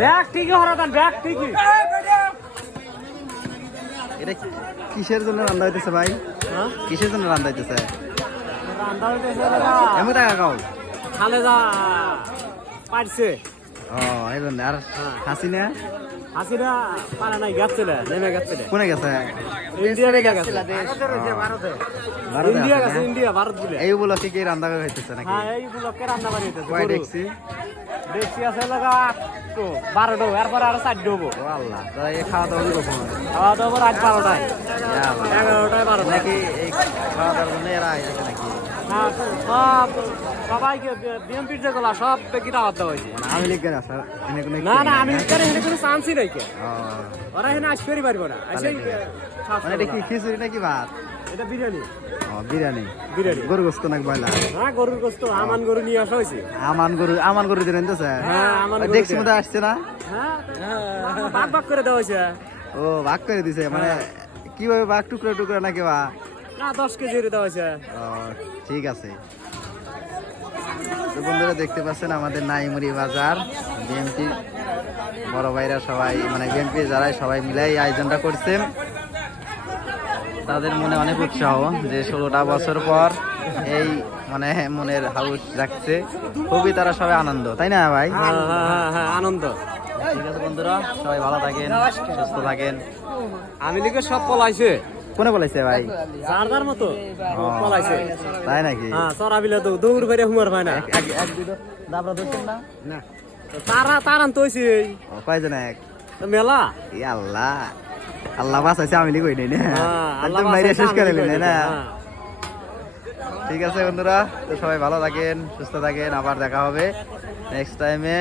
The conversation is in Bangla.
ব্যাগ ঠিকই ব্যাগ ঠিকই। এটা কিসের জন্য রান্না হইতেছে ভাই? হ্যাঁ? কিসের জন্য রান্না হইতেছে? রান্না হইতেছে এমন টাকা কাউ খালে যা পারছে। ও এই জন্য আর হাসিনা? হাসিনা পারে নাই গেছিল নেমে গেছিল কোনে গেছে? ইন্ডিয়া রেখে গেছে। ইন্ডিয়া গেছে ইন্ডিয়া ভারত বলে। এই উপলক্ষে কি রান্না করে হইতেছে নাকি? হ্যাঁ এই রান্না বাড়ি হইতেছে কয় দেখছি? দেখছি আছে লাগা তো এরপরে আরও চারটে হব। ও আল্লাহ তো এই খাওয়া দাওয়া কি কখন খাওয়া দাওয়া রাত বারোটায়। আল্লাহ। এগারোটায় বারোটায়। নাকি এই খাওয়া দাওয়ার জন্য এরা নাকি? সব সবাইকে বিএমপির যেগুলো সব কি দাওয়াত দেওয়া হয়েছে। মানে আমি লিখে আছে এনে না না আমি এখানে এখানে কোনো চান্সই নাই কে। ওরা এখানে আসতেই পারব না। আসে মানে এটা কি খিচুড়ি নাকি ভাত? এটা বিরিয়ানি। বিরিয়ানি। বিরিয়ানি। গরু গোস্ত নাকি বয়লা হ্যাঁ গরুর গোস্ত আমান গরু নিয়ে আসা হয়েছে। আমান গরু আমান গরু দিলেন তো স্যার হ্যাঁ, আমান দেখছি। মধ্যে আসছে না? হ্যাঁ ভাগ ভাগ করে দেওয়া হয়েছে। ও ভাগ করে দিছে মানে কীভাবে ভাগ টুকরো টুকরো নাকি বা না দশ কেজি দেওয়া হয়েছে। ঠিক আছে। তো বন্ধুরা দেখতে পাচ্ছেন আমাদের নাইমুড়ি বাজার। বিএনপি বড় ভাইরা সবাই মানে বিএনপি যারা সবাই মিলাই এই আয়োজনটা করছেন। তাদের মনে অনেক উৎসাহ যে ষোলোটা বছর পর এই মানে মনের হাউস রাখছে। খুবই তারা সবাই আনন্দ তাই না ভাই? হ্যাঁ হ্যাঁ হ্যাঁ, হ্যাঁ আনন্দ। ঠিক আছে বন্ধুরা সবাই ভালো থাকেন সুস্থ থাকেন। আমি লিখে সব পলাইছে কোনে বলেছে ভাই? যার মতো। ও, পলাইছে। তাই নাকি? হ্যাঁ সরা বিলে তো দৌড় ফেরে হুমার ভাই না। এক- এক- দুটো দাবরা ধরছেন না? না। তারা তারান তো হয়েছে ও, কয়জন এক? মেলা। ই আল্লাহ। আল্লাহ বাঁচাইছে আমি লিখই নেই না? হ্যাঁ, আল্লাহ মাইরে শেষ করে নিলেন না? হ্যাঁ। ঠিক আছে বন্ধুরা তো সবাই ভালো থাকেন সুস্থ থাকেন আবার দেখা হবে। নেক্সট টাইমে